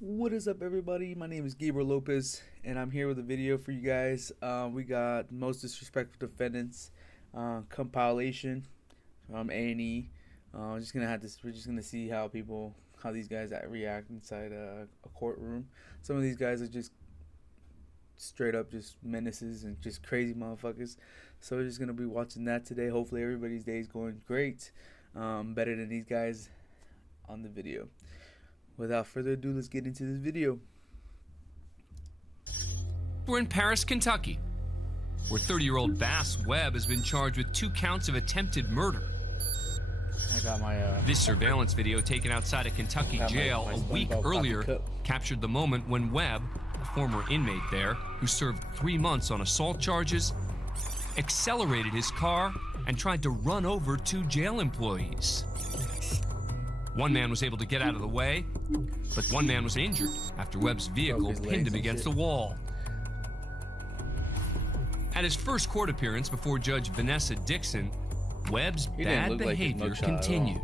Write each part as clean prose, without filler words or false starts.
What is up, everybody? My name is Gabriel Lopez, and I'm here with a video for you guys. We got Most Disrespectful Defendants compilation from A&E. Just gonna have this. We're just gonna see how these guys react inside a courtroom. Some of these guys are just straight up just menaces and just crazy motherfuckers. So we're just gonna be watching that today. Hopefully, everybody's day is going great, better than these guys on the video. Without further ado, let's get into this video. We're in Paris, Kentucky, where 30-year-old Bass Webb has been charged with 2 counts of attempted murder. I got my This surveillance video taken outside a Kentucky jail a week earlier captured the moment when Webb, a former inmate there who served 3 months on assault charges, accelerated his car and tried to run over 2 jail employees. One man was able to get out of the way, but one man was injured after Webb's vehicle pinned him against the wall. At his first court appearance before Judge Vanessa Dixon, Webb's bad behavior continued.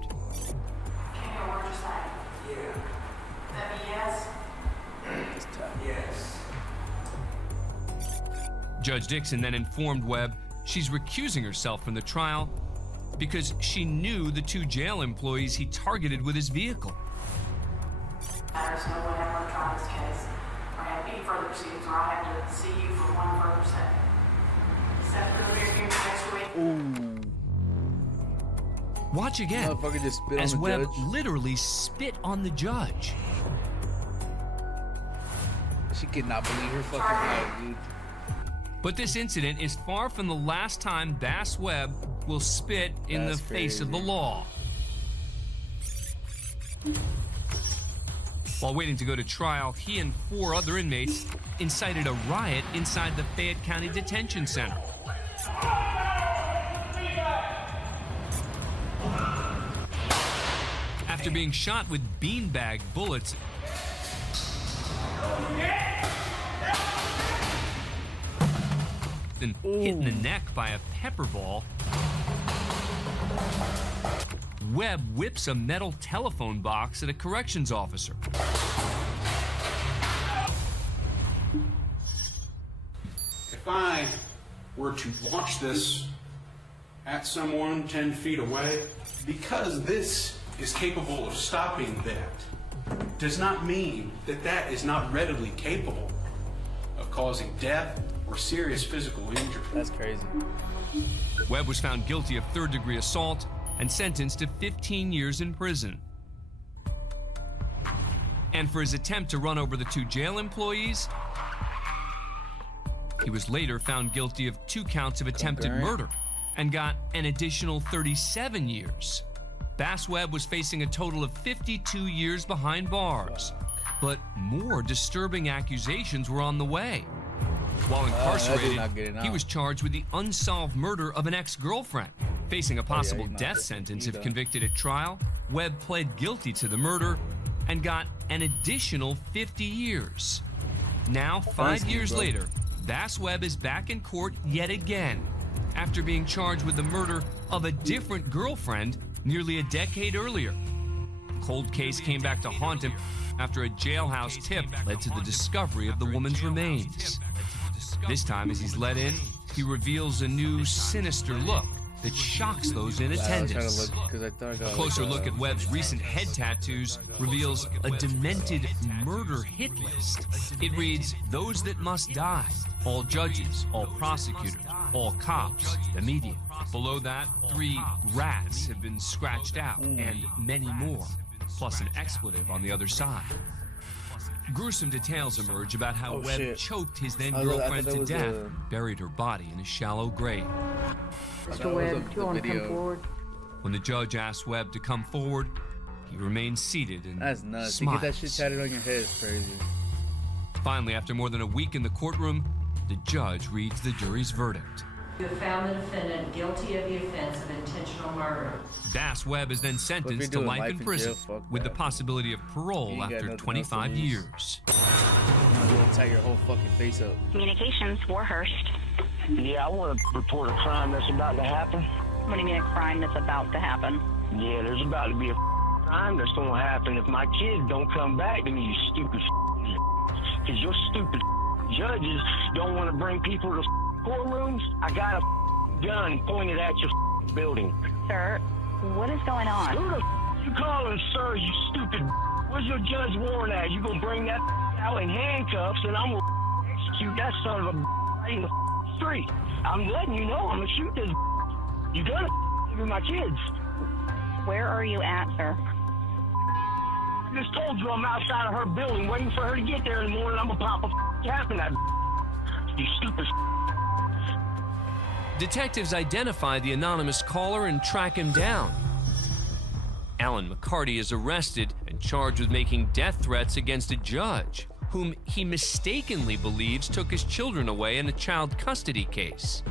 Judge Dixon then informed Webb she's recusing herself from the trial because she knew the 2 jail employees he targeted with his vehicle. There's no way I'm going to try this case or have any further proceedings, or I have to see you for one further step. Except for the very next week. Ooh. Watch again Just spit as on the Webb judge. literally spit on the judge. She could not believe her fucking eyes, dude. But this incident is far from the last time Bass Webb will spit in the face of the law. While waiting to go to trial, he and 4 other inmates incited a riot inside the Fayette County Detention Center. After being shot with beanbag bullets, then hit in the neck by a pepper ball, Webb whips a metal telephone box at a corrections officer. If I were to launch this at someone 10 feet away, because this is capable of stopping that, does not mean that that is not readily capable of causing death or serious physical injury. That's crazy. Webb was found guilty of 3rd-degree assault and sentenced to 15 years in prison. And for his attempt to run over the 2 jail employees, he was later found guilty of 2 counts of attempted murder and got an additional 37 years. Bass Webb was facing a total of 52 years behind bars, but more disturbing accusations were on the way. While incarcerated, he was charged with the unsolved murder of an ex-girlfriend. Facing a possible death sentence if convicted at trial, Webb pled guilty to the murder and got an additional 50 years. Now, 5 years later, Bass Webb is back in court yet again after being charged with the murder of a different girlfriend nearly a decade earlier. The cold case came back to haunt him after a jailhouse tip led to the discovery of the woman's remains. This time, as he's let in, he reveals a new sinister look that shocks those in attendance. A closer look at Webb's recent head tattoos reveals a demented murder hit list. It reads, "Those that must die, all judges, all prosecutors, all cops, the media." Below that, 3 rats have been scratched out, and many more, plus an expletive on the other side. Gruesome details emerge about how Webb choked his then-girlfriend to death, buried her body in a shallow grave. Mr. Webb, do you want to come forward? When the judge asked Webb to come forward, he remained seated and That's nuts. smiles. To get that shit tatted on your head is crazy. Finally, after more than a week in the courtroom, the judge reads the jury's verdict. You have found the defendant guilty of the offense of intentional murder. Bass Webb is then sentenced to life in prison with the possibility of parole after 25 years. You're gonna tie your whole fucking face up. Communications, Warhurst. Yeah, I want to report a crime that's about to happen. What do you mean a crime that's about to happen? Yeah, there's about to be a crime that's gonna happen if my kids don't come back to me, you stupid because your stupid judges don't want to bring people to courtrooms. I got a gun pointed at your building. Sir, what is going on? Who the you calling, sir, you stupid? Where's your judge warrant at? You gonna bring that out in handcuffs and I'm gonna execute that son of a right in the street. I'm letting you know I'm gonna shoot this. You gonna with my kids. Where are you at, sir? I just told you I'm outside of her building waiting for her to get there in the morning. I'm gonna pop a cap in that. You stupid. Detectives identify the anonymous caller and track him down. Alan McCarty is arrested and charged with making death threats against a judge, whom he mistakenly believes took his children away in a child custody case.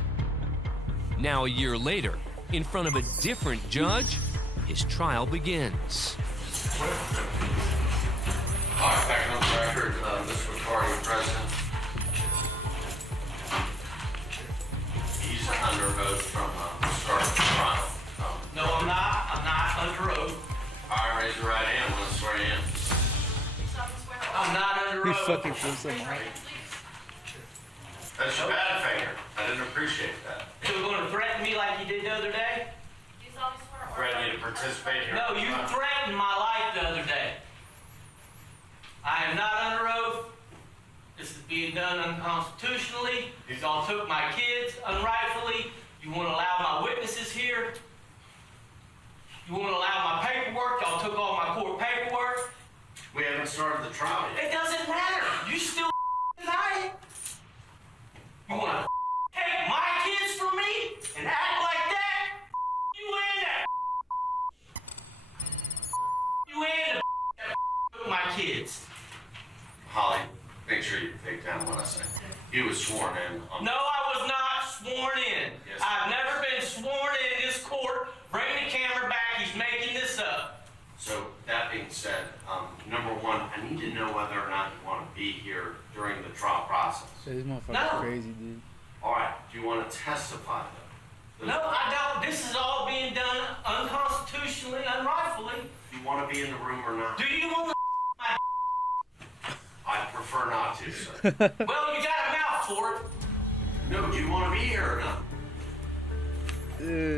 Now, a year later, in front of a different judge, his trial begins. All right, back on the record, Mr. McCarty, President. He's under oath from the start of the trial. No, I'm not. I'm not under oath. All right, raise your right hand. I'm going to swear you in. I'm not under He oath. fucking feels so hard. That's your bad finger. I didn't appreciate that. So you're going to threaten me like you did the other day? Threaten you to participate here. No, you threatened my life the other day. I am not under oath. This is being done unconstitutionally. Y'all took my kids unrightfully. You want to allow my witnesses here? You want to allow my paperwork? Y'all took all my court paperwork. We haven't started the trial yet. It doesn't matter. You still deny it. You want to take my kids from me and act like that? You in that. You in the took my kids. Holly, make sure you take down what I say. He was sworn in. No, I was not sworn in. Yes, I've never been sworn in this court. Bring the camera back. He's making this up. So, that being said, number one, I need to know whether or not you want to be here during the trial process. This motherfucker's No. crazy, dude. All right, do you want to testify, though? No, I don't. This is all being done unconstitutionally, unrightfully. Do you want to be in the room or not? Do you want my I prefer not to, sir. Well, you got a mouth for it. No, do you want to be here or not?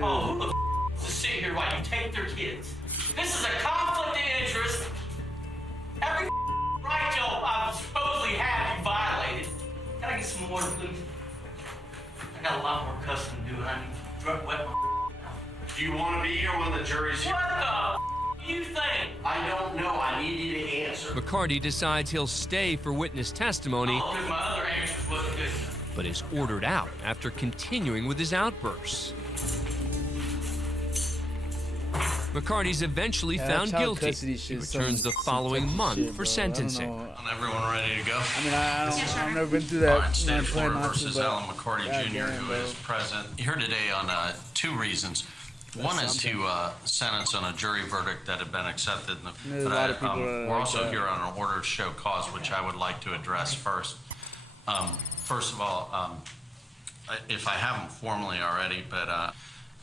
Oh, who the to sit here while you take their kids? This is a conflict of interest. Every right y'all I supposedly have you violated. Can I get some water, please? I got a lot more cussing to do, and I need to wet my mouth. Do you want to be here when the jury's here? What the you think? I don't know. I need you to answer. McCarty decides he'll stay for witness testimony, Oh, because my other answers wasn't good enough. but is ordered out after continuing with his outbursts. McCarty's eventually Yeah, found child guilty. custody He shit is returns some- the following some month shit, for bro. I don't sentencing. know. Everyone ready to go? I mean, I've never been through All that. right, State of I plan Florida not to, versus but Alan McCarty Jr., goddamn, who bro. is present here today on two reasons. One is to sentence on a jury verdict that had been accepted, There's a lot of people that we're like also that. here on an order to show cause, which I would like to address first. First of all, if I haven't formally already, but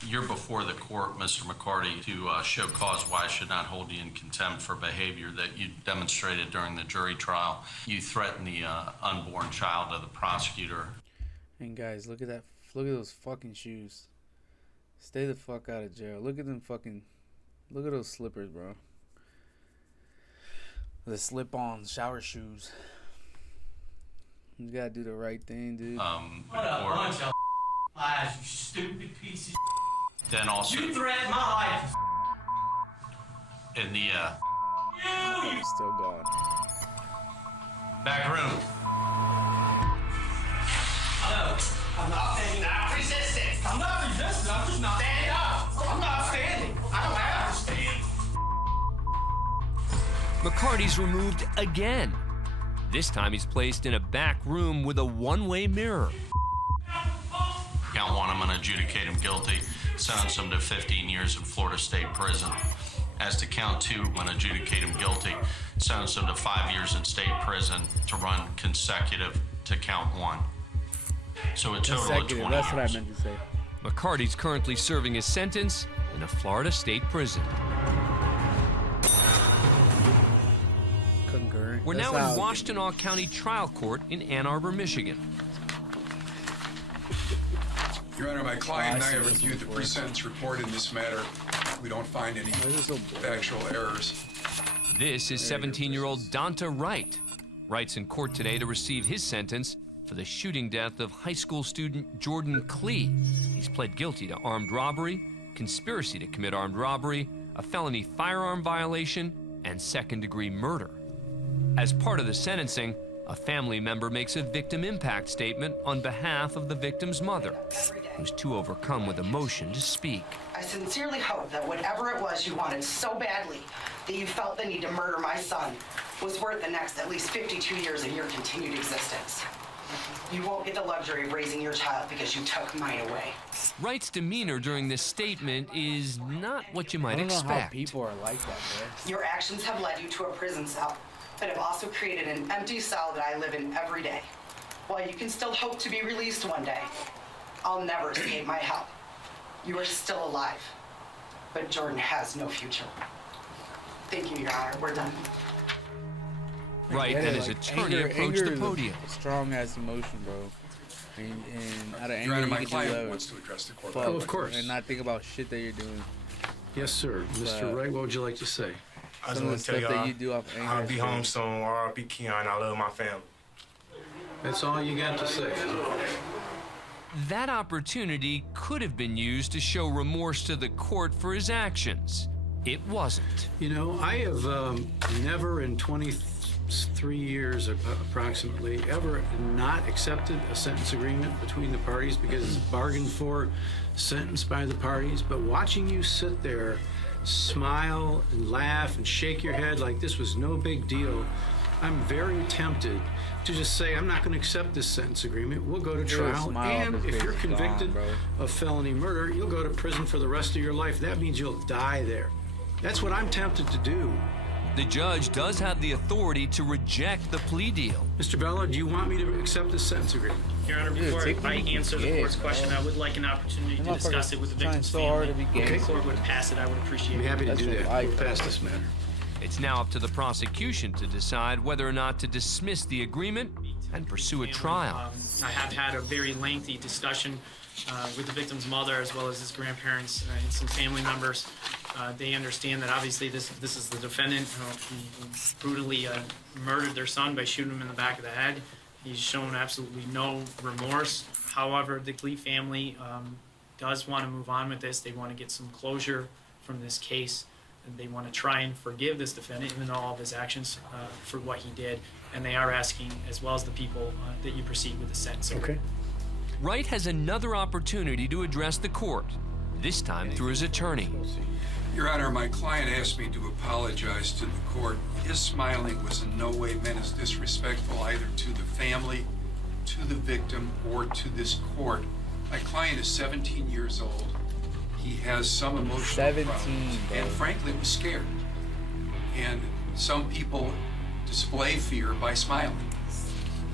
you're before the court, Mr. McCarty, to show cause why I should not hold you in contempt for behavior that you demonstrated during the jury trial. You threatened the unborn child of the prosecutor. And guys, look at that. Look at those fucking shoes. Stay the fuck out of jail. Look at them fucking. Look at those slippers, bro. The slip-on shower shoes. You gotta do the right thing, dude. What a or bunch of lies, you stupid piece of then also You threatened my life. in the You Still gone. back room. No, I'm not standing up. Resistance. I'm not resisting. I'm just not standing up. I'm not standing. I don't have to stand. McCarty's removed again. This time he's placed in a back room with a one-way mirror. Count one, I'm going to adjudicate him guilty, sentence him to 15 years in Florida State Prison. As to count two, I'm going to adjudicate him guilty, sentence him to 5 years in state prison to run consecutive to count one. So a total of 20 Consecutive. That's what I years. meant to say. McCarty's currently serving his sentence in a Florida state prison. We're That's now how- in Washtenaw County Trial Court in Ann Arbor, Michigan. Your Honor, my client and I have I've seen this reviewed the before. pre-sentence report in this matter. We don't find any Why is it so boring? factual errors. This is 17-year-old Donta Wright. Wright's in court today to receive his sentence for the shooting death of high school student Jordan Klee. He's pled guilty to armed robbery, conspiracy to commit armed robbery, a felony firearm violation, and second-degree murder. As part of the sentencing, a family member makes a victim impact statement on behalf of the victim's mother, who's too overcome with emotion to speak. I sincerely hope that whatever it was you wanted so badly that you felt the need to murder my son was worth the next at least 52 years of your continued existence. You won't get the luxury of raising your child because you took mine away. Wright's demeanor during this statement is not what you I might don't know how expect. people are like that, bro. Your actions have led you to a prison cell, but have also created an empty cell that I live in every day. While you can still hope to be released one day, I'll never escape my help. You are still alive, but Jordan has no future. Thank you, Your Honor. We're done. Wright Get and it, his like, attorney anger approached the is podium. a strong ass emotion, bro. And out of anger, Your Honor, you my can do client that. wants to address the court. Fuck, Oh, of course. And not think about shit that you're doing. Yes, sir. Mr. Wright, what would you like to say? I just Some of want the to tell stuff that y'all, you do off anger. I'll be is home crazy. soon. R.I.P. Keon. I love my family. That's all you got to say. That opportunity could have been used to show remorse to the court for his actions. It wasn't. You know, I have never in 23 years approximately ever not accepted a sentence agreement between the parties because it's bargained for, sentenced by the parties. But watching you sit there, smile and laugh and shake your head like this was no big deal, I'm very tempted to just say, I'm not going to accept this sentence agreement. We'll go to trial. smile And off his if you're face is gone, convicted bro. of felony murder, you'll go to prison for the rest of your life. That means you'll die there. That's what I'm tempted to do. The judge does have the authority to reject the plea deal. Mr. Bella, do you want me to accept this sentence agreement? Your Honor, Dude, before take I what you answer can the get, court's question, bro. I would like an opportunity to That discuss it with the motherfucker's victim's trying so hard family. to be If gay. the court would pass it, I would appreciate I'd be it. happy to That's do what that. I We'll thought. pass this matter. It's now up to the prosecution to decide whether or not to dismiss the agreement and pursue a trial. I have had a very lengthy discussion with the victim's mother as well as his grandparents and some family members. They understand that obviously this is the defendant who brutally murdered their son by shooting him in the back of the head. He's shown absolutely no remorse. However, the Klee family does want to move on with this. They want to get some closure from this case. And they want to try and forgive this defendant, even though all of his actions for what he did. And they are asking, as well as the people, that you proceed with the sentence. Okay. Wright has another opportunity to address the court, this time through his attorney. Your Honor, my client asked me to apologize to the court. His smiling was in no way meant as disrespectful either to the family, to the victim, or to this court. My client is 17 years old. He has some emotional 17, problems, bro. and frankly was scared. And some people display fear by smiling.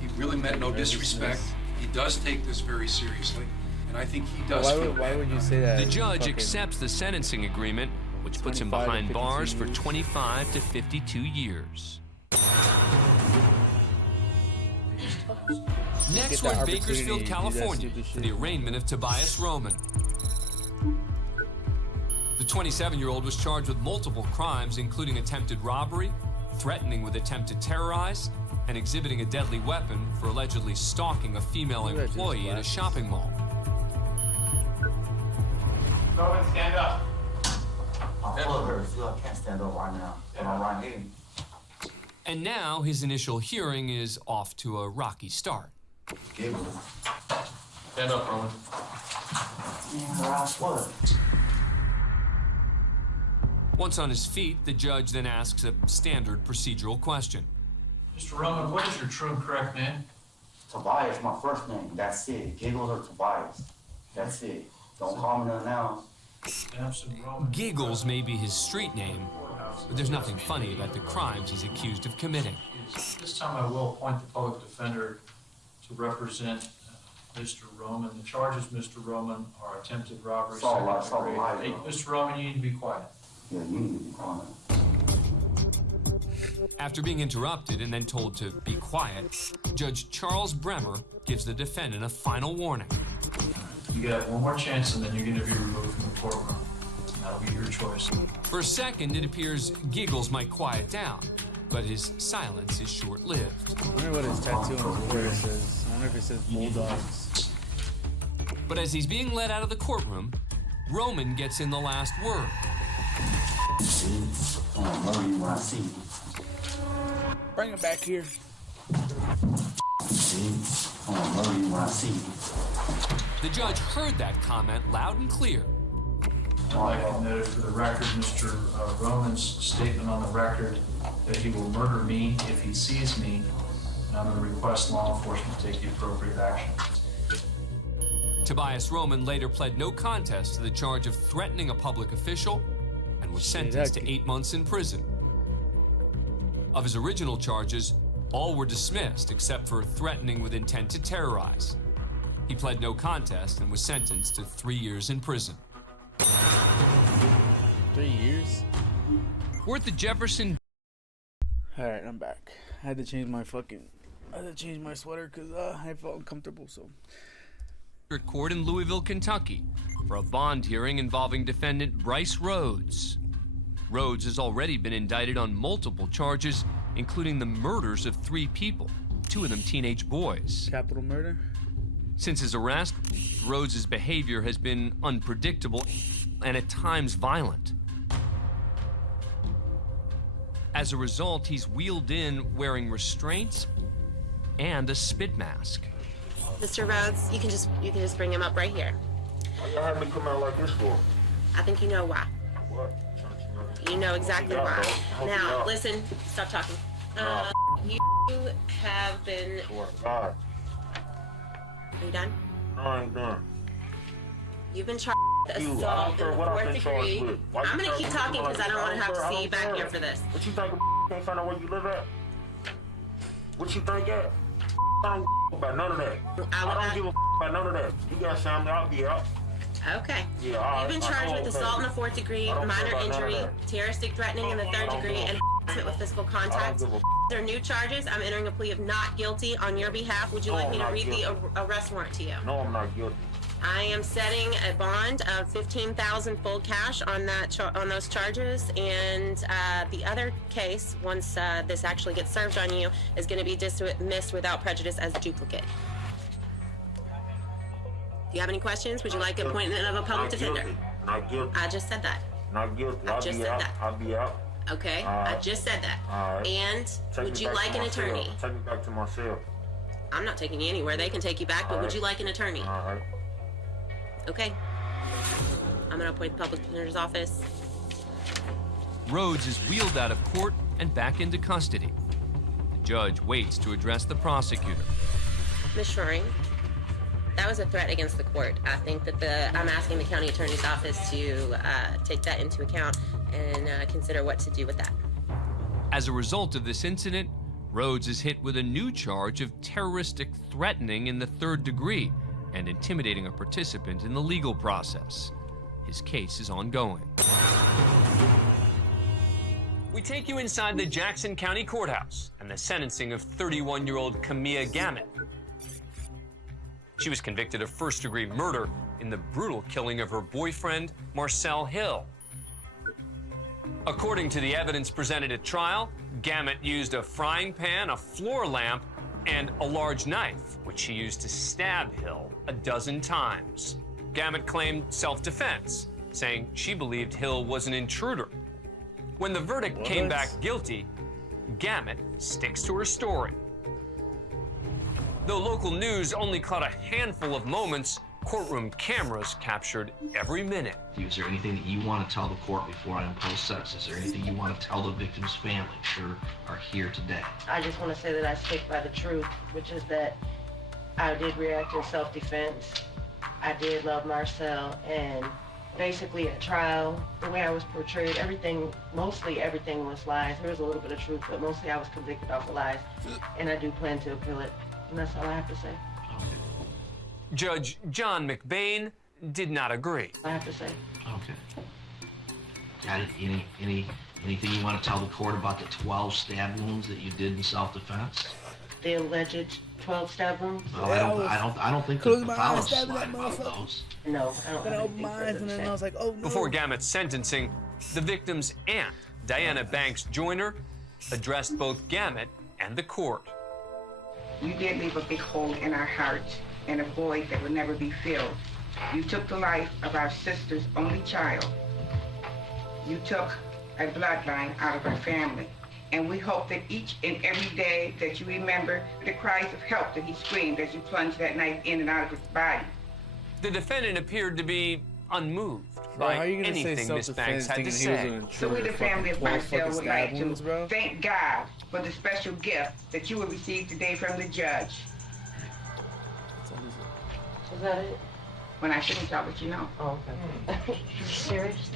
He really meant no disrespect. He does take this very seriously, and I think he does feel Why bad would you about say it. that? The judge Fucking- accepts the sentencing agreement, which puts him 25 to behind 52 bars for years. 25 to 52 years. Next, Get we're that in opportunity Bakersfield, to do that California, stupid for shit. the arraignment of Tobias Roman. The 27-year-old was charged with multiple crimes, including attempted robbery, threatening with attempt to terrorize, and exhibiting a deadly weapon for allegedly stalking a female Look at that dude's employee at a glasses. shopping mall. Roman, stand up. I can't stand up right now. I'm right here. And now his initial hearing is off to a rocky start. Stand up, Roman. What? Once on his feet, the judge then asks a standard procedural question. Mr. Roman, what is your true and correct name? Tobias, my first name. That's it. Giggles or Tobias. That's it. Don't call me nothing else. Samson Roman. Giggles may be his street name, but there's nothing funny about the crimes he's accused of committing. This time I will appoint the public defender to represent Mr. Roman. The charges, Mr. Roman, are attempted robbery, It's all right, second degree. it's all right, Hey, bro. Mr. Roman, you need to be quiet. Yeah, you need to be quiet. After being interrupted and then told to be quiet, Judge Charles Bremer gives the defendant a final warning. You got one more chance and then you're going to be removed from the courtroom. That'll be your choice. For a second, it appears Giggles might quiet down, but his silence is short-lived. I wonder what his tattoo on his forehead says. I wonder if it says Bulldogs. But as he's being led out of the courtroom, Roman gets in the last word. Bring him back here. The judge heard that comment loud and clear. I'd like to note for the record, Mr. Roman's statement on the record that he will murder me if he sees me, and I'm going to request law enforcement to take the appropriate action. Tobias Roman later pled no contest to the charge of threatening a public official and was sentenced to 8 months in prison. Of his original charges, all were dismissed except for threatening with intent to terrorize. He pled no contest and was sentenced to 3 years in prison. 3 years? We're at the Jefferson. Alright, I'm back. I had to change my sweater because I felt uncomfortable, so. Court in Louisville, Kentucky, for a bond hearing involving defendant Bryce Rhodes. Rhodes has already been indicted on multiple charges, including the murders of 3 people, 2 of them teenage boys. Capital murder? Since his arrest, Rhodes' behavior has been unpredictable and at times violent. As a result, he's wheeled in wearing restraints and a spit mask. Mr. Rhodes, you can just bring him up right here. Why y'all have me come out like this for? I think you know why. What? You know exactly why. Bro. Now, listen, stop talking. You have been... God. Are you done? No, I ain't done. You've been charged with assault in the 4th degree. I'm going to keep talking because I don't want to have to see you back here for this. What you think can't find out where you live at? What you think at? I don't about none of that. I don't give a about none of that. You got family, I'll be out. Okay. Yeah, You've been charged with assault in the 4th degree, minor injury, terroristic threatening in the 3rd degree, and with physical contact. There are new charges. I'm entering a plea of not guilty on your behalf. Would you like me to read the arrest warrant to you? No, I'm not guilty. I am setting a bond of $15,000 full cash on that on those charges, and the other case, once this actually gets served on you, is going to be dismissed without prejudice as duplicate. Do you have any questions? Would you like an appointment of a public defender? Not guilty. I just said that. Not guilty. I just said that. I'll be out. Okay, I just said that. And would you like an attorney? Take me back to my cell. I'm not taking you anywhere. They can take you back, but would you like an attorney? All right. Okay. I'm going to appoint the public defender's office. Rhodes is wheeled out of court and back into custody. The judge waits to address the prosecutor. Ms. Shoring, that was a threat against the court. I think that I'm asking the county attorney's office to take that into account and consider what to do with that. As a result of this incident, Rhodes is hit with a new charge of terroristic threatening in the 3rd degree and intimidating a participant in the legal process. His case is ongoing. We take you inside the Jackson County Courthouse and the sentencing of 31-year-old Camilla Gamet. She was convicted of 1st-degree murder in the brutal killing of her boyfriend, Marcel Hill. According to the evidence presented at trial, Gamet used a frying pan, a floor lamp, and a large knife, which she used to stab Hill a dozen times. Gamet claimed self-defense, saying she believed Hill was an intruder. When the verdict came back guilty, Gamet sticks to her story. Though local news only caught a handful of moments, courtroom cameras captured every minute. Is there anything that you want to tell the court before I impose sentence? Is there anything you want to tell the victim's family who are here today? I just want to say that I stick by the truth, which is that I did react in self-defense. I did love Marcel, and basically at trial, the way I was portrayed, mostly everything was lies. There was a little bit of truth, but mostly I was convicted off of lies, and I do plan to appeal it, and that's all I have to say. Judge John McBain did not agree. I have to say. Okay. Got any Anything you want to tell the court about the 12 stab wounds that you did in self-defense? The alleged 12 stab wounds? Well, I don't think the pathologists lied about those. No, I don't Then I have opened anything my eyes further and to then say. I was like, oh no. Before Gamut's sentencing, the victim's aunt, Diana Banks Joyner, addressed both Gamut and the court. You did leave a big hole in our hearts and a void that will never be filled. You took the life of our sister's only child. You took a bloodline out of our family. And we hope that each and every day that you remember the cries of help that he screamed as you plunged that knife in and out of his body. The defendant appeared to be unmoved by how are you gonna say anything Miss Banks self-defense had to thinking he was say. an So we, the family of 12 Marcel, fucking would stab like wounds, to bro? thank God for the special gift that you will receive today from the judge. Is that it? When I finish, I'll let you know. Oh, okay. Serious?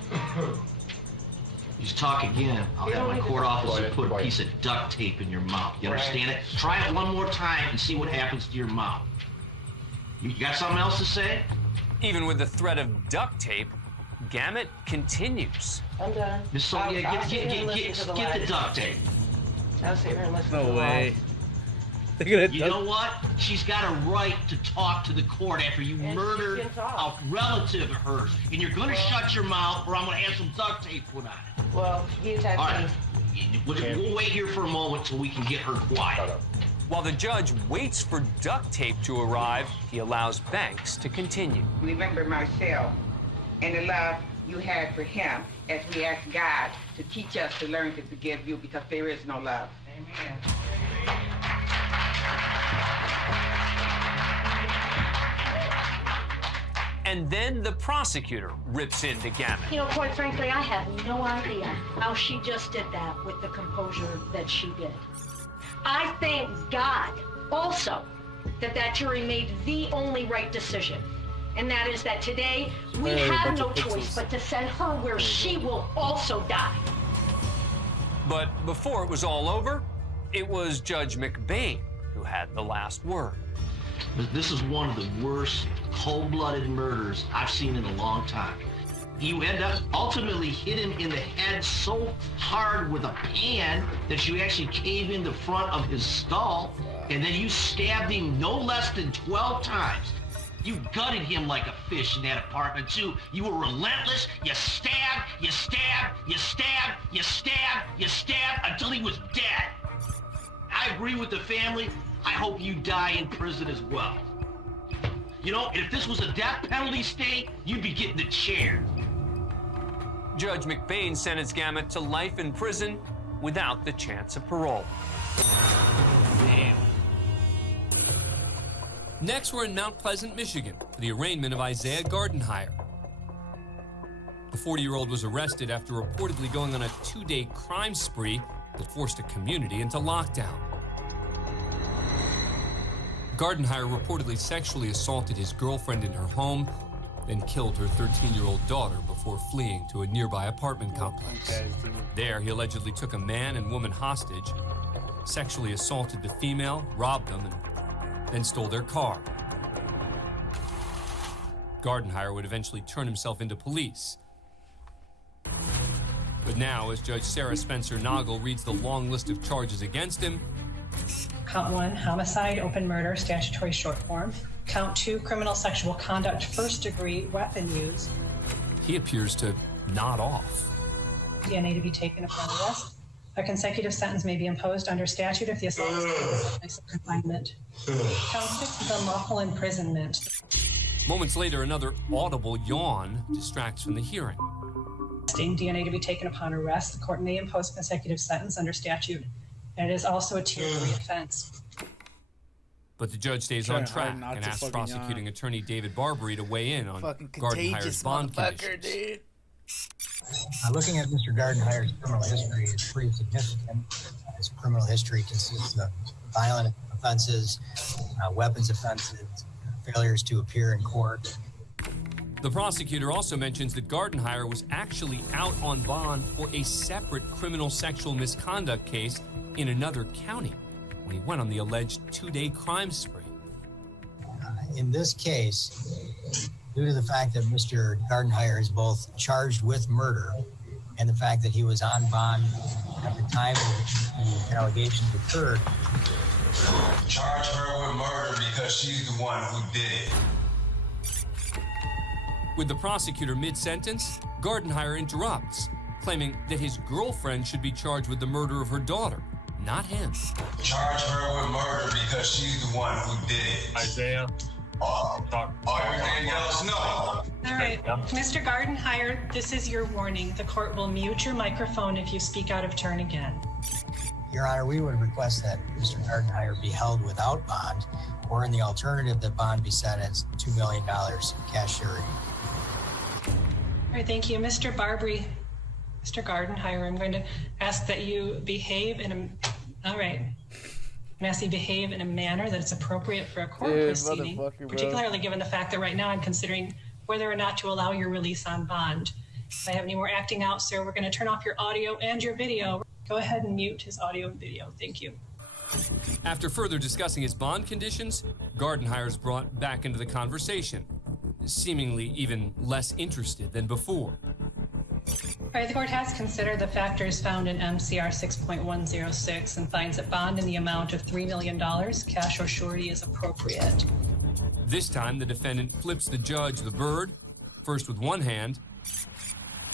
You talk again, I'll have my court officer put a piece of duct tape in your mouth. You understand it? Try it one more time and see what happens to your mouth. You got something else to say? Even with the threat of duct tape, Gamut continues. I'm done. Miss Sonia, I'll get sit here and listen to the the lies. duct tape. I'll sit here and listen to No the way. lies. They're gonna You know what? She's got a right to talk to the court after you And she murdered can talk. a relative of hers. And you're gonna shut your mouth or I'm gonna have some duct tape put on it. Well, he attacked All me. right. We'll wait here for a moment till we can get her quiet. While the judge waits for duct tape to arrive, he allows Banks to continue. Remember Marcel and the love you had for him as we ask God to teach us to learn to forgive you because there is no love. Amen. And then the prosecutor rips into Gamut. You know, quite frankly, I have no idea how she just did that with the composure that she did. I thank God also that jury made the only right decision. And that is that today we have no choice but to send her where she will also die. But before it was all over, it was Judge McBain who had the last word. This is one of the worst cold-blooded murders I've seen in a long time. You end up ultimately hit him in the head so hard with a pan that you actually cave in the front of his skull, and then you stabbed him no less than 12 times. You gutted him like a fish in that apartment, too. You were relentless. You stabbed, you stabbed, you stabbed, you stabbed, you stabbed until he was dead. I agree with the family. I hope you die in prison as well. You know, if this was a death penalty state, you'd be getting the chair. Judge McBain sentenced Gamut to life in prison without the chance of parole. Damn. Next, we're in Mount Pleasant, Michigan, for the arraignment of Isaiah Gardenhire. The 40-year-old was arrested after reportedly going on a 2-day crime spree that forced a community into lockdown. Gardenhire reportedly sexually assaulted his girlfriend in her home, then killed her 13-year-old daughter before fleeing to a nearby apartment complex. There, he allegedly took a man and woman hostage, sexually assaulted the female, robbed them, and then stole their car. Gardenhire would eventually turn himself into police. But now, as Judge Sarah Spencer Noggle reads the long list of charges against him, Count 1, homicide, open murder, statutory short form. Count 2, criminal sexual conduct, first degree, weapon use. he appears to nod off. DNA to be taken upon arrest. A consecutive sentence may be imposed under statute if the assault is committed in a place of confinement. Count 6 is unlawful imprisonment. Moments later, another audible yawn distracts from the hearing. DNA to be taken upon arrest. The court may impose a consecutive sentence under statute, and it is also a tier 3 offense. But the judge stays on track and asks prosecuting attorney David Barbary to weigh in on Gardenhire's bond conditions. Dude. Looking at Mr. Gardenhire's criminal history is pretty significant. His criminal history consists of violent offenses, weapons offenses, failures to appear in court. The prosecutor also mentions that Gardenhire was actually out on bond for a separate criminal sexual misconduct case in another county when he went on the alleged 2-day crime spree. In this case, due to the fact that Mr. Gardenhire is both charged with murder and the fact that he was on bond at the time the allegations occurred. Charge her with murder because she's the one who did it. With the prosecutor mid-sentence, Gardenhire interrupts, claiming that his girlfriend should be charged with the murder of her daughter, not him. Charge her with murder because she's the one who did it. Isaiah. Everything else, no. All right, Mr. Gardenhire, this is your warning. The court will mute your microphone if you speak out of turn again. Your Honor, we would request that Mr. Gardenhire be held without bond, or in the alternative, that bond be set at $2 million cash surety. All right, thank you. Mr. Barbary, Mr. Gardenhire, I'm going to ask that you behave in a, all right. I'm asking you to behave in a manner that is appropriate for a court proceeding, particularly given the fact that right now I'm considering whether or not to allow your release on bond. If I have any more acting out, sir, we're going to turn off your audio and your video. Go ahead and mute his audio and video. Thank you. After further discussing his bond conditions, Gardenhire is brought back into the conversation, seemingly even less interested than before. All right, the court has considered the factors found in MCR 6.106 and finds that bond in the amount of $3 million, cash or surety, is appropriate. This time, the defendant flips the judge the bird, first with one hand,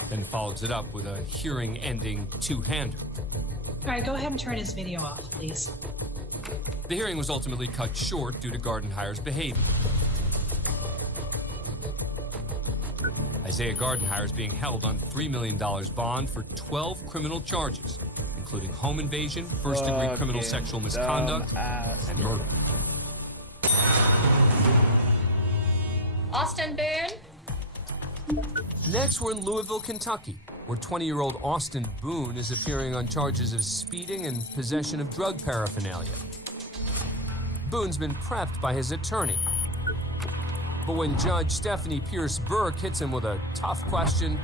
then follows it up with a hearing-ending two-hander. All right, go ahead and turn his video off, please. The hearing was ultimately cut short due to Gardenhire's behavior. Isaiah Gardenhire is being held on $3 million bond for 12 criminal charges, including home invasion, first-degree criminal sexual misconduct, and murder. Austin Boone. Next, we're in Louisville, Kentucky, where 20-year-old Austin Boone is appearing on charges of speeding and possession of drug paraphernalia. Boone's been prepped by his attorney. But when Judge Stephanie Pierce Burke hits him with a tough question,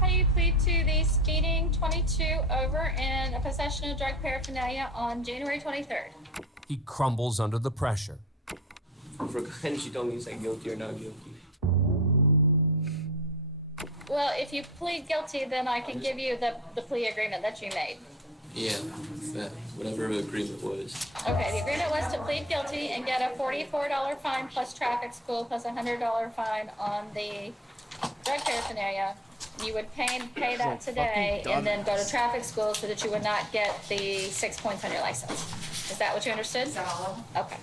How do you plead to the speeding 22 over and a possession of drug paraphernalia on January 23rd? he crumbles under the pressure. For guidance, you told me to say guilty or not guilty. Well, if you plead guilty, then I can give you the plea agreement that you made. Yeah, that whatever the agreement was. Okay, the agreement was to plead guilty and get a $44 fine plus traffic school plus a $100 fine on the drug paraphernalia. You would pay that today and then go to traffic school so that you would not get the 6 points on your license. Is that what you understood? Okay.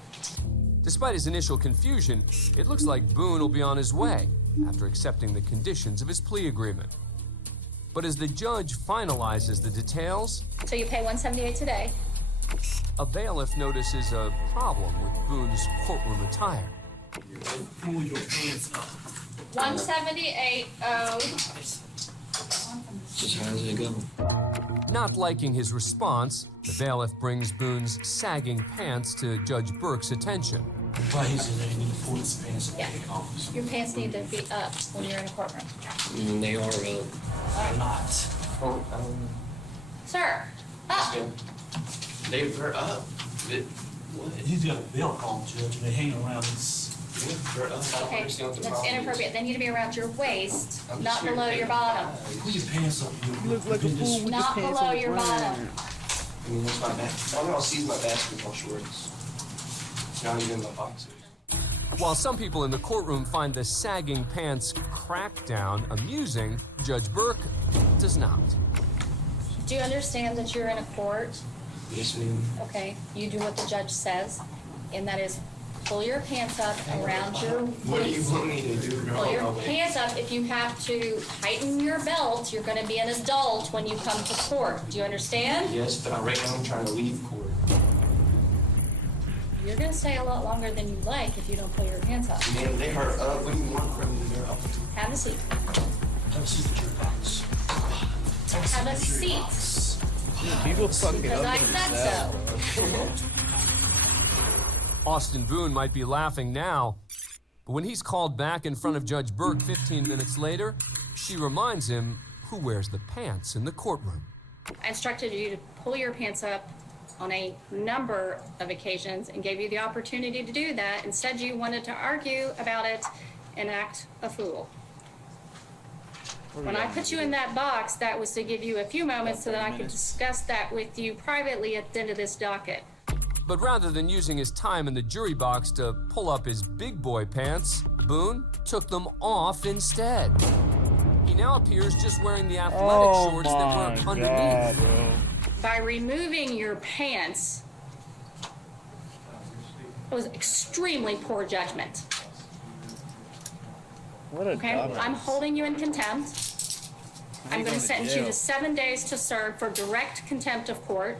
Despite his initial confusion, it looks like Boone will be on his way after accepting the conditions of his plea agreement. But as the judge finalizes the details, So you pay $178 today. a bailiff notices a problem with Boone's courtroom attire. Pull your pants up. 178 owed. Just how does it go? Not liking his response, the bailiff brings Boone's sagging pants to Judge Burke's attention. Why is it that you need to pull his pants up? Yeah. Your pants need to be up when you're in a courtroom. They are up. They're not. Oh, Sir, up. They're up. What? He's got a belt on, Judge, and they hang around his... They're up. I don't Okay, understand what the that's problem inappropriate. They need to be around your waist, I'm not just here below to your pay. bottom. Pull your pants up. You look like a fool with Not his pants below on the your ground. bottom. I mean, that's my basketball. All I'll see is my basketball shorts. It's not even my boxers. While some people in the courtroom find the sagging pants crackdown amusing, Judge Burke does not. Do you understand that you're in a court? Yes, ma'am. Okay, you do what the judge says, and that is pull your pants up around your waist. What do you want me to do? Pull your pants up. If you have to tighten your belt, you're going to be an adult when you come to court. Do you understand? Yes, but right now I'm trying to leave court. You're going to stay a lot longer than you like if you don't pull your pants up. Ma'am, they are up. What do you want from me? They're up. Have a seat. Have a seat at your box. Have a seat. People fucking Because I said so. Austin Boone might be laughing now, but when he's called back in front of Judge Burke 15 minutes later, she reminds him who wears the pants in the courtroom. I instructed you to pull your pants up on a number of occasions and gave you the opportunity to do that. Instead, you wanted to argue about it and act a fool. When I put you in that box, that was to give you a few moments so that I could discuss that with you privately at the end of this docket. But rather than using his time in the jury box to pull up his big boy pants, Boone took them off instead. He now appears just wearing the athletic shorts that were underneath. By removing your pants, it was extremely poor judgment. What a Okay, dumbass. I'm holding you in contempt. I'm going to sentence you to 7 days to serve for direct contempt of court.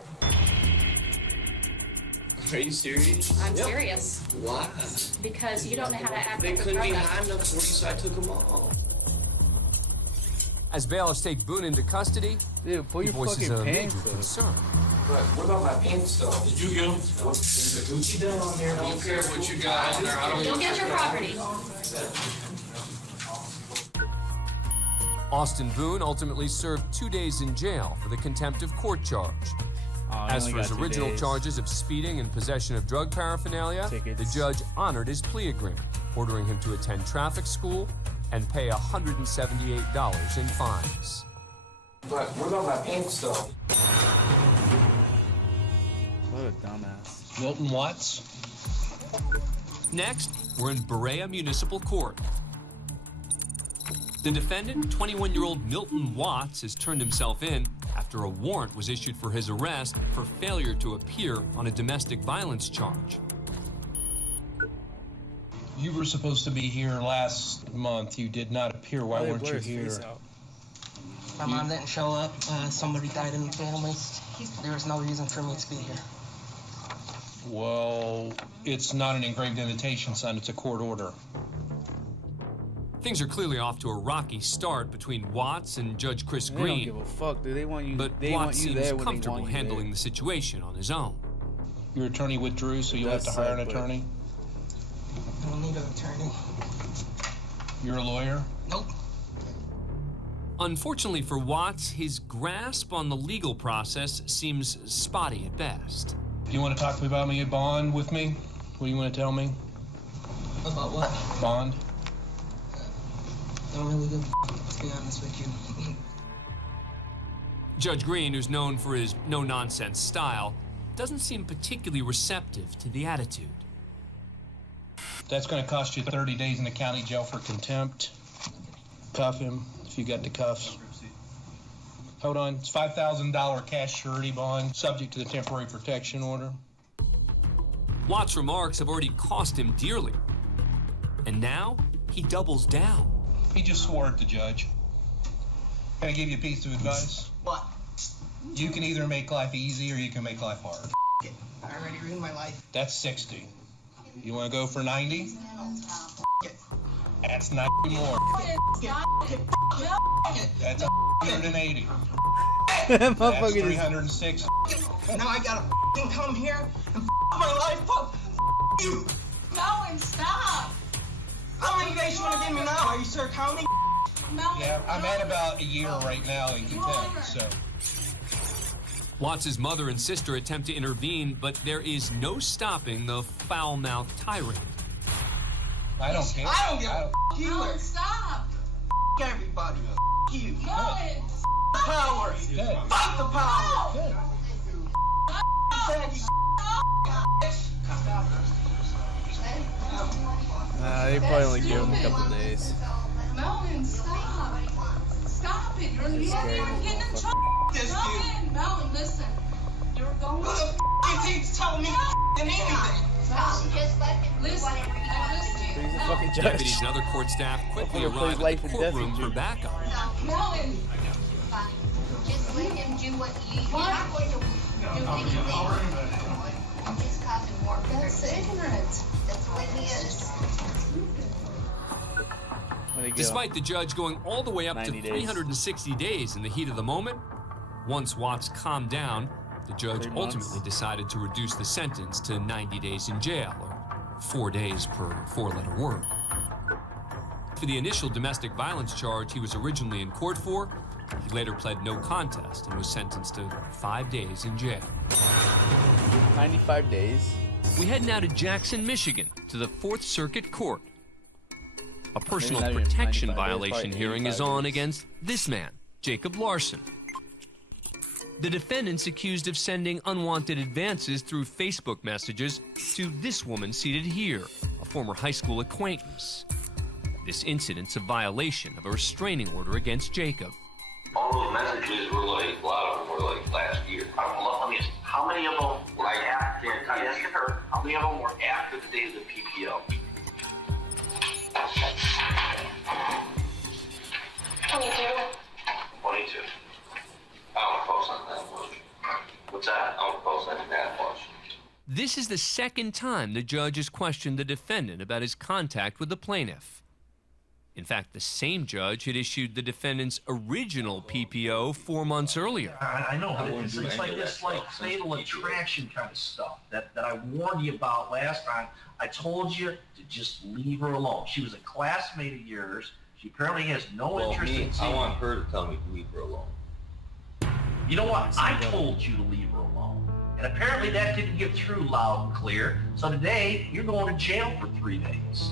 Are you serious? I'm serious. Why? Because you don't know how to act They like a couldn't be grown-up. high enough for you, so I took them all. As bailiffs take Boone into custody, dude, pull he your voices fucking a pants major up. concern. But what about my pants stuff? Did you get them? There's a Gucci down on there. I don't care what you got on there. I don't You'll get your property. Austin Boone ultimately served 2 days in jail for the contempt of court charge. As for his original charges of speeding and possession of drug paraphernalia, the judge honored his plea agreement, ordering him to attend traffic school and pay $178 in fines. But what about my pants stuff? What a dumbass. Milton Watts. Next, we're in Berea Municipal Court. The defendant, 21-year-old Milton Watts, has turned himself in after a warrant was issued for his arrest for failure to appear on a domestic violence charge. You were supposed to be here last month. You did not appear. Why weren't you here? My mom didn't show up. Somebody died in the family. There was no reason for me to be here. Well, it's not an engraved invitation, son. It's a court order. Things are clearly off to a rocky start between Watts and Judge Chris They Green. don't give a fuck, dude. They want you. But they Watts want you seems there when comfortable they want you handling there. the situation on his own. Your attorney withdrew, so you'll have to hire an attorney? I don't need an attorney. You're a lawyer? Nope. Unfortunately for Watts, his grasp on the legal process seems spotty at best. Do you want to talk to me about me at bond with me? What do you want to tell me? About what? Bond? Don't really give a to be honest with you. Judge Green, who's known for his no-nonsense style, doesn't seem particularly receptive to the attitude. That's going to cost you 30 days in the county jail for contempt. Cuff him if you got the cuffs. Hold on. It's $5,000 cash surety bond, subject to the temporary protection order. Watts' remarks have already cost him dearly. And now, he doubles down. He just swore at the judge. Can I give you a piece of advice? What? You can either make life easy or you can make life hard. I already ruined my life. That's 60. You want to go for 90? That's 90 more. That's 180. That's 306. Now I gotta come here and my life up. You. Melvin, stop. How many days you want to give me now? Are you Sir County? Yeah, I'm at about a year right now in contempt, so. Watts' mother and sister attempt to intervene, but there is no stopping the foul-mouthed tirade. I don't care. I don't give a you. Melvin, stop. Everybody. You. Melvin. Power. Good. Fuck the power. Good. They probably only give him a couple days. Melvin, stop. Stop it. You're getting in trouble. Melvin, Melvin, listen. You're going. Who the f keeps telling me anything? Melvin, just let him listen. He's a fucking judge. Deputies and other court staff quickly Motherfucker plays arrive life at the and death courtroom with for you. backup. Melvin. Just let him do what you're not going to do anything. I'm just causing more. That's ignorant. That's the way he is. Despite the judge going all the way up to 360 days in the heat of the moment, once Watts calmed down, the judge ultimately decided to reduce the sentence to 90 days in jail, or 4 days per four-letter word. For the initial domestic violence charge he was originally in court for, he later pled no contest and was sentenced to 5 days in jail. 95 days. We head now to Jackson, Michigan, to the Fourth Circuit Court. A personal protection violation hearing is on against this man, Jacob Larson. The defendant's accused of sending unwanted advances through Facebook messages to this woman seated here, a former high school acquaintance. This incident's a violation of a restraining order against Jacob. All those messages were like, a lot of them were like last year. Let me ask, how many of them were after, how many of them were after the day of the PPO? 22. I don't post on that much. What's that? I don't post on that much. This is the second time the judge has questioned the defendant about his contact with the plaintiff. In fact, the same judge had issued the defendant's original PPO 4 months earlier. I know, but it's like this fatal attraction kind of stuff that I warned you about last time. I told you to just leave her alone. She was a classmate of yours. She apparently has no interest in seeing I want her to tell me to leave her alone. You know what? I told you to leave her alone. And apparently that didn't get through loud and clear. So today, you're going to jail for 3 days.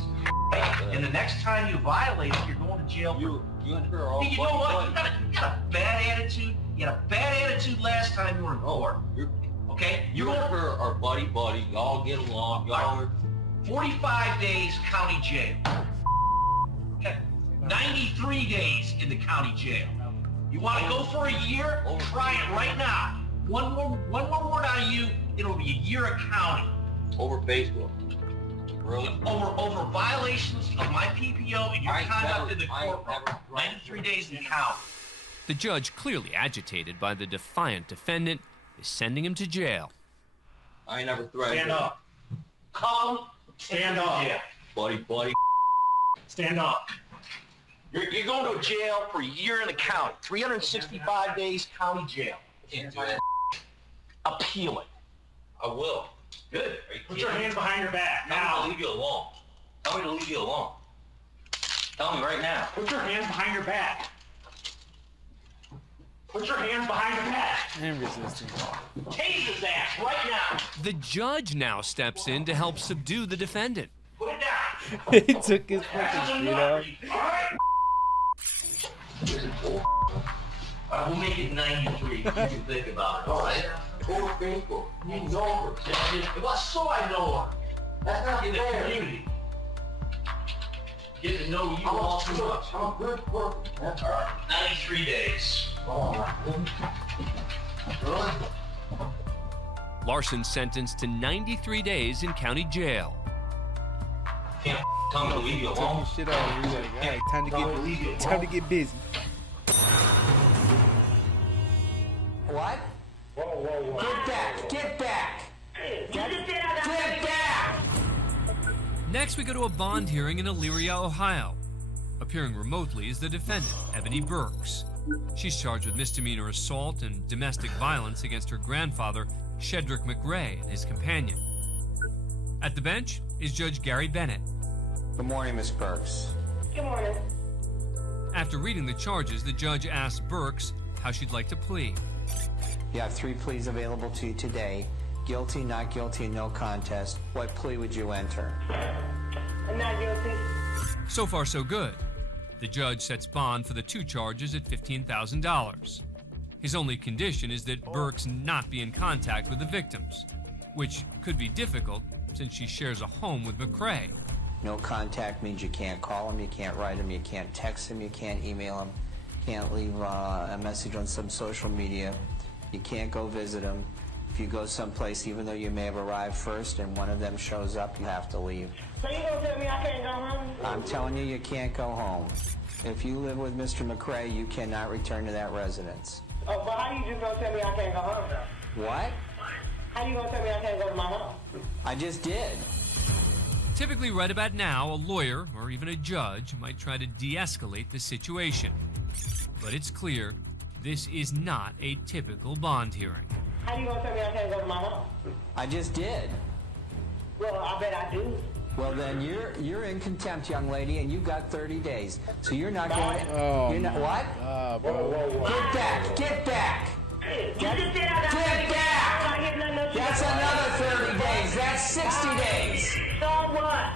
And the next time you violate it, you're going to jail for... You and her are all Hey, you know what? You got a bad attitude. You had a bad attitude last time you were in court. Okay? You and her are buddy-buddy. Y'all get along. Y'all are... 45 days county jail. Okay? 93 days in the county jail. You want to go for a year? Try it right now. One more word out of you, it'll be a year of county. Over Facebook. Really? Over violations of my PPO and your conduct in the courtroom. 93 days in count. The judge, clearly agitated by the defiant defendant, is sending him to jail. I ain't never threatened Stand her. up. Come. Stand up. Yeah. Buddy. Stand up. You're going to jail for a year in the county. 365 days county jail. Can't do that. Appeal it. I will. Good. Put your hands behind your back Tell me now. to leave you alone. Tell me to leave you alone. Tell me right now. Put your hands behind your back. Put your hands behind your back. And resisting. Tase his ass right now. The judge now steps in to help subdue the defendant. Put it down. He took his fucking shit off. We'll make it 93. You can think about it. All right. Over Facebook. It's over. Well, so I know her. That's not in the community. Get to know you all too much. I'm a good worker. That's all right. 93 days. Larson sentenced to 93 days in county jail. Can't tell me to leave you Took alone. his shit off. He was like, all right, time to get busy. What? Whoa. Get back! Get back! Get back! Next, we go to a bond hearing in Elyria, Ohio. Appearing remotely is the defendant, Ebony Burks. She's charged with misdemeanor assault and domestic violence against her grandfather, Shedrick McRae, and his companion. At the bench is Judge Gary Bennett. Good morning, Ms. Burks. Good morning. After reading the charges, the judge asked Burks how she'd like to plead. You have 3 pleas available to you today. Guilty, not guilty, and no contest. What plea would you enter? I'm not guilty. So far, so good. The judge sets bond for the 2 charges at $15,000. His only condition is that Burks not be in contact with the victims, which could be difficult since she shares a home with McRae. No contact means you can't call him, you can't write him, you can't text him, you can't email him, can't leave a message on some social media, you can't go visit him. If you go someplace, even though you may have arrived first and one of them shows up, you have to leave. So you gonna tell me I can't go home? I'm telling you, you can't go home. If you live with Mr. McRae, you cannot return to that residence. Oh, but how you just gonna tell me I can't go home though? What? How you gonna tell me I can't go to my home? I just did. Typically right about now, a lawyer or even a judge might try to de-escalate the situation. But it's clear this is not a typical bond hearing. How you gonna tell me I can't go to my home? I just did. Well, I bet I do. Well, then you're in contempt, young lady, and you've got 30 days. So you're not going. Oh, you're not what? Get back! Get back! Get back! That's another 30 days. That's 60 days. So what?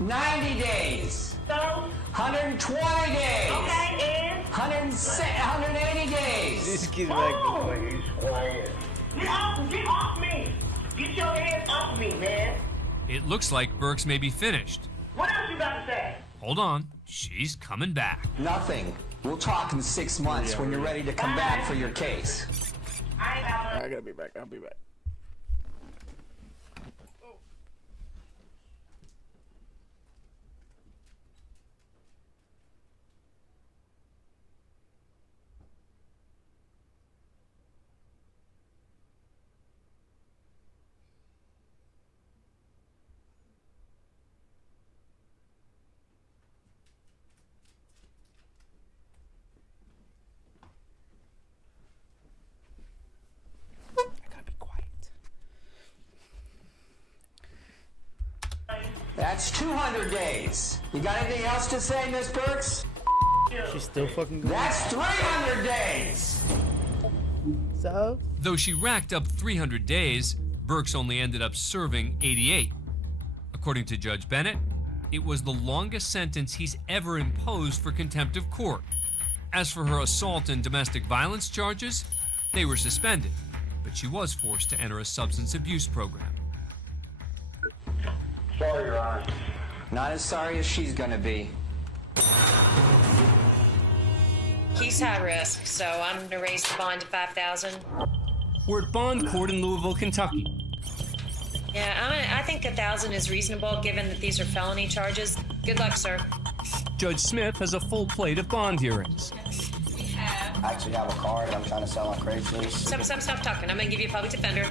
90 days. So? 120 days. Okay, and? 180 days. This kid's like, Please, quiet. Get off me. Get your hands off me, man. It looks like Burks may be finished. What else you got to say? Hold on, she's coming back. Nothing. We'll talk in 6 months when you're ready to come back for your case. I gotta be back. I'll be back. That's 200 days. You got anything else to say, Miss Burks? She's still fucking going. That's 300 days. So? Though she racked up 300 days, Burks only ended up serving 88. According to Judge Bennett, it was the longest sentence he's ever imposed for contempt of court. As for her assault and domestic violence charges, they were suspended, but she was forced to enter a substance abuse program. Sorry, Your Honor. Not as sorry as she's gonna be. He's high risk, so I'm gonna raise the bond to $5,000. We're at bond court in Louisville, Kentucky. Yeah, I think 1,000 is reasonable given that these are felony charges. Good luck, sir. Judge Smith has a full plate of bond hearings. I actually have a card I'm trying to sell on Craigslist. Stop talking. I'm gonna give you a public defender.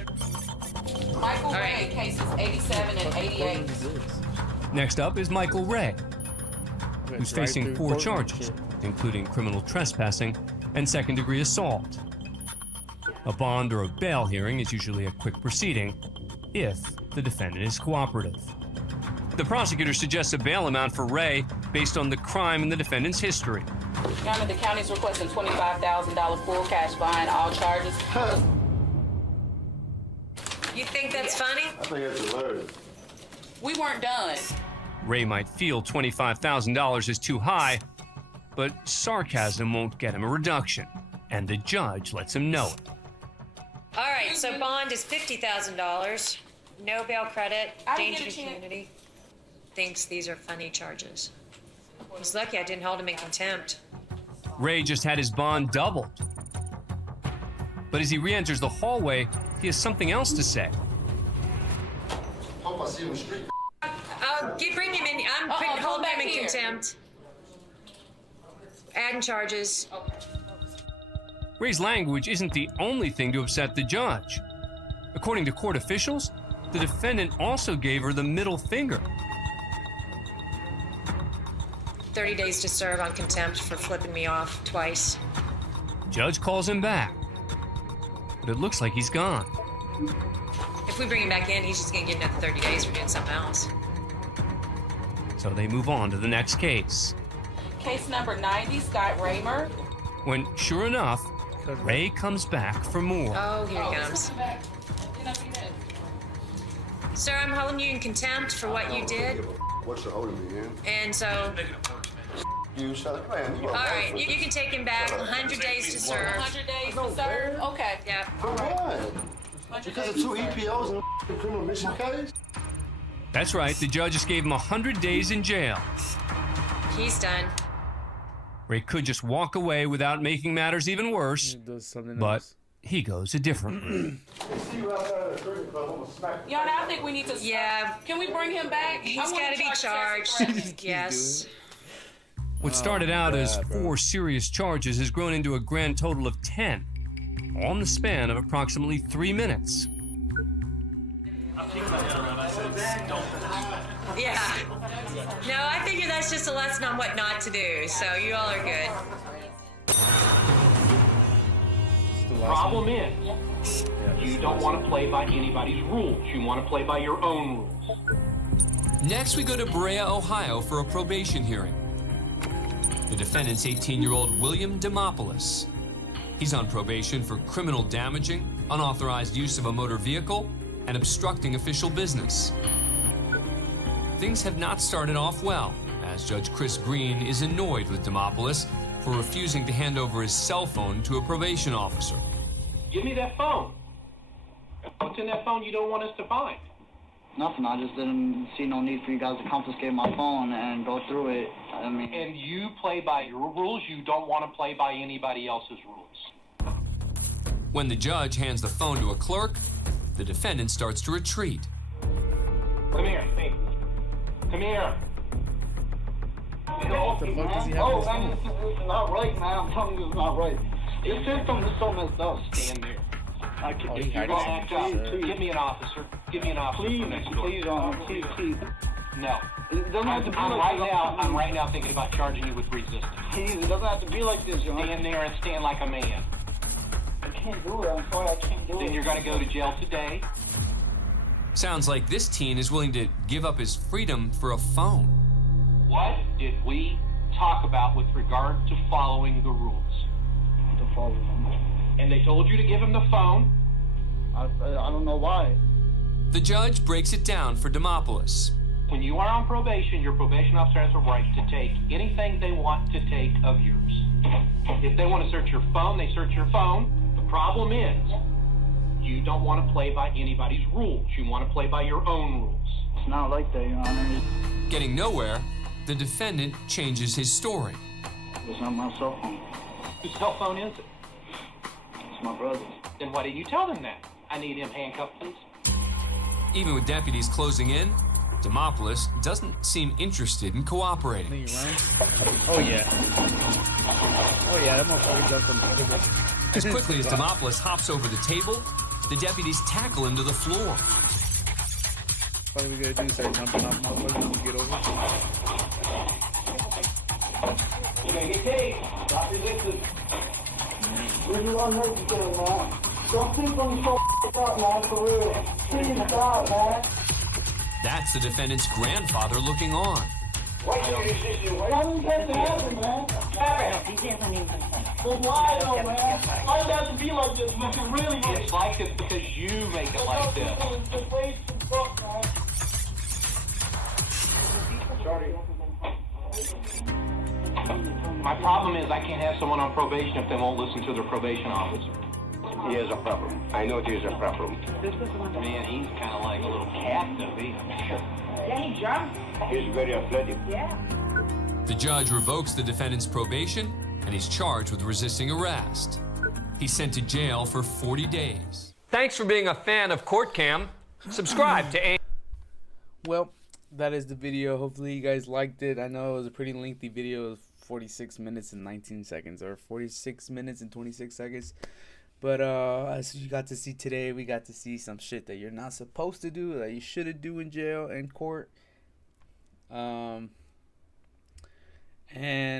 Michael All Ray, right. cases 87 and 88. Next up is Michael Ray, who's facing 4 charges, including criminal trespassing and second-degree assault. A bond or a bail hearing is usually a quick proceeding if the defendant is cooperative. The prosecutor suggests a bail amount for Ray based on the crime and the defendant's history. Your Honor, the county's requesting $25,000 full cash behind all charges. You think that's funny? I think that's hilarious. We weren't done. Ray might feel $25,000 is too high, but sarcasm won't get him a reduction, and the judge lets him know it. All right, so bond is $50,000. No bail credit. I didn't Danger get to a chance. community. Thinks these are funny charges. He's lucky I didn't hold him in contempt. Ray just had his bond doubled. But as he re-enters the hallway, he has something else to say. Hope I see him in the street. Bring him in. I'm come holding back him in here. contempt. Adding charges. Ray's language isn't the only thing to upset the judge. According to court officials, the defendant also gave her the middle finger. 30 days to serve on contempt for flipping me off twice. Judge calls him back, but it looks like he's gone. If we bring him back in, he's just gonna get another 30 days for doing something else. So they move on to the next case. Case number 90, Scott Raymer. When, sure enough, Ray comes back for more. Oh, here he comes. Sir, I'm holding you in contempt for what you did. What you holding me in? And so, You shut man. all right, you can take him back. 100 days to serve. 100 days to serve? Okay. Yeah. For what? Because of 2 EPOs and a criminal mission case? That's right, the judge just gave him 100 days in jail. He's done. Ray could just walk away without making matters even worse, but he goes a different route. Your Honor, I think we need to. Yeah. Can we bring him back? He's got to be charged. Yes. What started out as 4 serious charges has grown into a grand total of 10, all in the span of approximately 3 minutes. Yeah. No, I figure that's just a lesson on what not to do, so you all are good. Problem is, you don't want to play by anybody's rules. You want to play by your own rules. Next, we go to Berea, Ohio for a probation hearing. The defendant's 18-year-old William Demopoulos. He's on probation for criminal damaging, unauthorized use of a motor vehicle, and obstructing official business. Things have not started off well, as Judge Chris Green is annoyed with Demopoulos for refusing to hand over his cell phone to a probation officer. Give me that phone. What's in that phone you don't want us to find? Nothing. I just didn't see no need for you guys to confiscate my phone and go through it. I mean... And you play by your rules. You don't want to play by anybody else's rules. When the judge hands the phone to a clerk, the defendant starts to retreat. Come here. Hey. Come here. What the fuck does he have in his phone? This is not right, man. I'm telling you, it's not right. This system is so messed up. Stand there. I can, If you're gonna act up, give me an officer. Give me an officer. Please, please. No. It doesn't have to be I'm right now thinking about charging you with resistance. Please, it doesn't have to be like this, John. Stand there and stand like a man. I can't do it. I'm sorry, I can't do it. Then you're gonna go to jail today. Sounds like this teen is willing to give up his freedom for a phone. What did we talk about with regard to following the rules? To follow them. And they told you to give him the phone? I don't know why. The judge breaks it down for Demopoulos. When you are on probation, your probation officer has a right to take anything they want to take of yours. If they want to search your phone, they search your phone. The problem is, you don't want to play by anybody's rules. You want to play by your own rules. It's not like that, Your Honor. Getting nowhere, the defendant changes his story. It's not my cell phone. Whose cell phone is it? It's my brother's. Then why didn't you tell them that? I need him handcuffed, please. Even with deputies closing in, Demopoulos doesn't seem interested in cooperating. Oh yeah. Oh yeah, that motherfucker jumped on the table. As quickly as Demopoulos hops over the table, the deputies tackle him to the floor. What are we gonna do? Start jumping off motherfuckers to get over? You're gonna get paid. Drop your liquid. Where's your unnecessary, man? Don't think I'm so up, man, for real. Please stop, man. That's the defendant's grandfather looking on. Why didn't that happen, man? But why, though, man? Why does it have to be like this, man? Really? It's like this because you make it like this. My problem is I can't have someone on probation if they won't listen to their probation officer. He has a problem. I know he has a problem. Man, he's kind of like a little captive, ain't he? Yeah, he jumps. He's very athletic. Yeah. The judge revokes the defendant's probation, and he's charged with resisting arrest. He's sent to jail for 40 days. Thanks for being a fan of Court Cam. Subscribe to A. Well, that is the video. Hopefully you guys liked it. I know it was a pretty lengthy video. It was 46 minutes and 19 seconds, or 46 minutes and 26 seconds. But as you got to see today, we got to see some shit that you're not supposed to do, that you shouldn't do in jail and court. And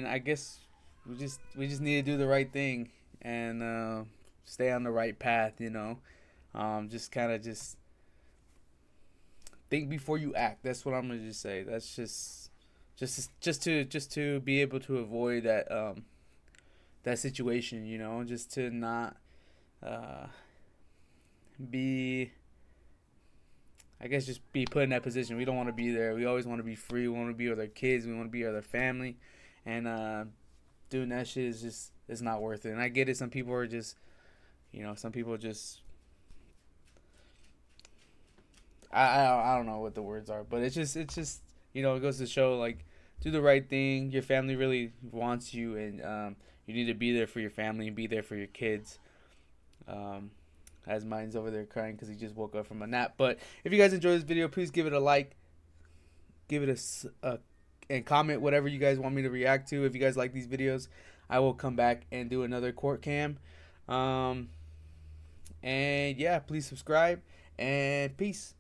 I guess we just need to do the right thing and stay on the right path, you know. Just kind of just think before you act. That's what I'm gonna just say. That's just to be able to avoid that that situation, you know, just to not be, I guess, just be put in that position. We don't want to be there. We always want to be free. We want to be with our kids. We want to be with our family, and doing that shit is just, it's not worth it. And I get it. Some people are just, you know, some people just, I don't know what the words are, but it's just you know, it goes to show, like, do the right thing. Your family really wants you, and you need to be there for your family and be there for your kids. As mine's over there crying because he just woke up from a nap. But if you guys enjoyed this video, please give it a like, give it a and comment whatever you guys want me to react to. If you guys like these videos, I will come back and do another court cam. And yeah, please subscribe and peace.